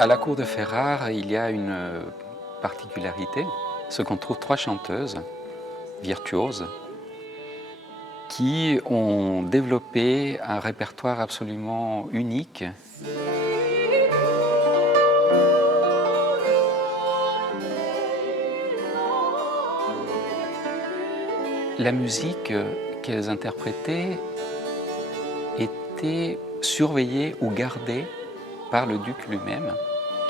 À la cour de Ferrare, il y a une particularité, c'est qu'on trouve 3 chanteuses virtuoses qui ont développé un répertoire absolument unique. La musique qu'elles interprétaient était surveillée ou gardée par le duc lui-même,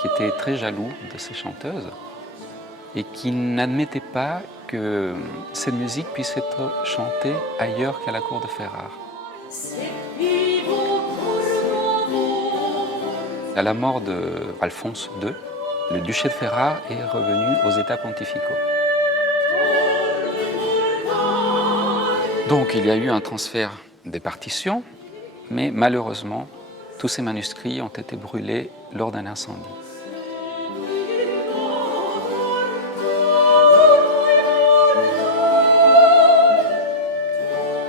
qui était très jaloux de ces chanteuses et qui n'admettait pas que cette musique puisse être chantée ailleurs qu'à la cour de Ferrare. À la mort d'Alphonse II, le duché de Ferrare est revenu aux États pontificaux. Donc il y a eu un transfert des partitions, mais malheureusement, tous ces manuscrits ont été brûlés lors d'un incendie.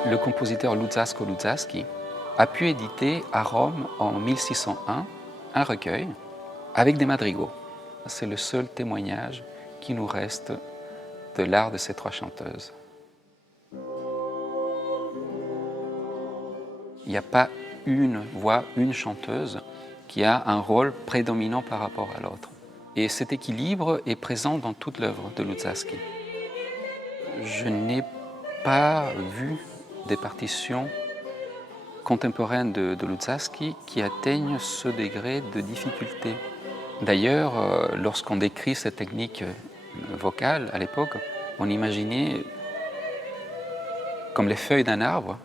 Le compositeur Luzzasco Luzzaschi a pu éditer à Rome en 1601 un recueil avec des madrigaux. C'est le seul témoignage qui nous reste de l'art de ces 3 chanteuses. Il n'y a pas une voix, une chanteuse qui a un rôle prédominant par rapport à l'autre. Et cet équilibre est présent dans toute l'œuvre de Luzzaschi. Je n'ai pas vu des partitions contemporaines de Luzzaschi qui atteignent ce degré de difficulté. D'ailleurs, lorsqu'on décrit cette technique vocale à l'époque, on imaginait comme les feuilles d'un arbre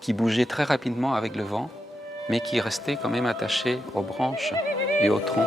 qui bougeaient très rapidement avec le vent, mais qui restaient quand même attachées aux branches et au tronc.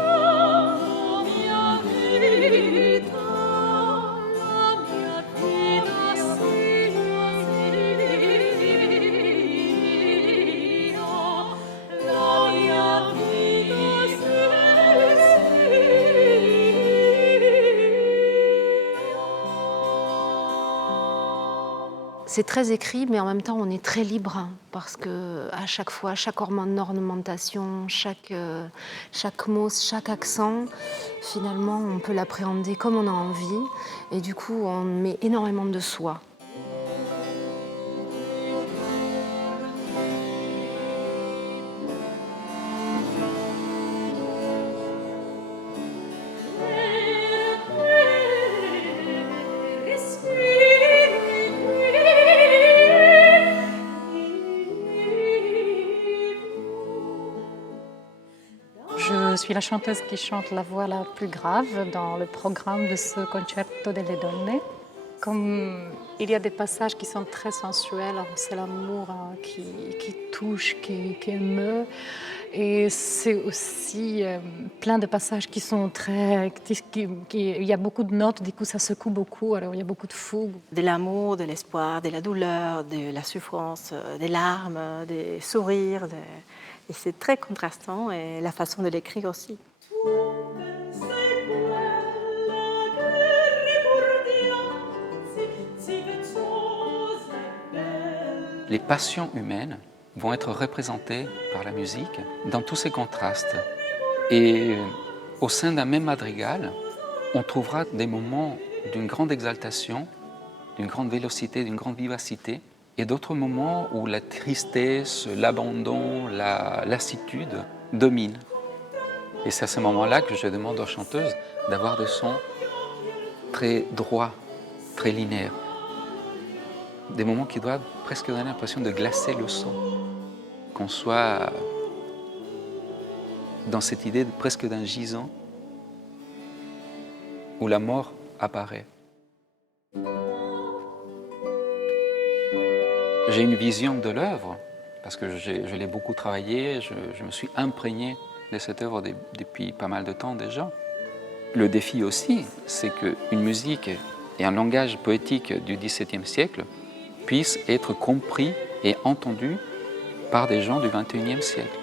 C'est très écrit, mais en même temps, on est très libre, hein, parce que à chaque fois, chaque ornementation, chaque mot, chaque accent, finalement, on peut l'appréhender comme on a envie, et du coup, on met énormément de soi. Je suis la chanteuse qui chante la voix la plus grave dans le programme de ce Concerto delle Donne. Comme il y a des passages qui sont très sensuels, c'est l'amour qui touche, qui émeut. Et c'est aussi plein de passages qui sont très... il y a beaucoup de notes, du coup ça secoue beaucoup, alors il y a beaucoup de fougue. De l'amour, de l'espoir, de la douleur, de la souffrance, des larmes, des sourires. Et c'est très contrastant, et la façon de l'écrire aussi. Les passions humaines vont être représentées par la musique dans tous ces contrastes. Et au sein d'un même madrigal, on trouvera des moments d'une grande exaltation, d'une grande vélocité, d'une grande vivacité, et d'autres moments où la tristesse, l'abandon, la lassitude dominent. Et c'est à ce moment-là que je demande aux chanteuses d'avoir des sons très droits, très linéaires. Des moments qui doivent presque donner l'impression de glacer le son. Qu'on soit dans cette idée presque d'un gisant où la mort apparaît. J'ai une vision de l'œuvre, parce que je l'ai beaucoup travaillé, je me suis imprégné de cette œuvre depuis pas mal de temps déjà. Le défi aussi, c'est qu'une musique et un langage poétique du XVIIe siècle puissent être compris et entendus par des gens du XXIe siècle.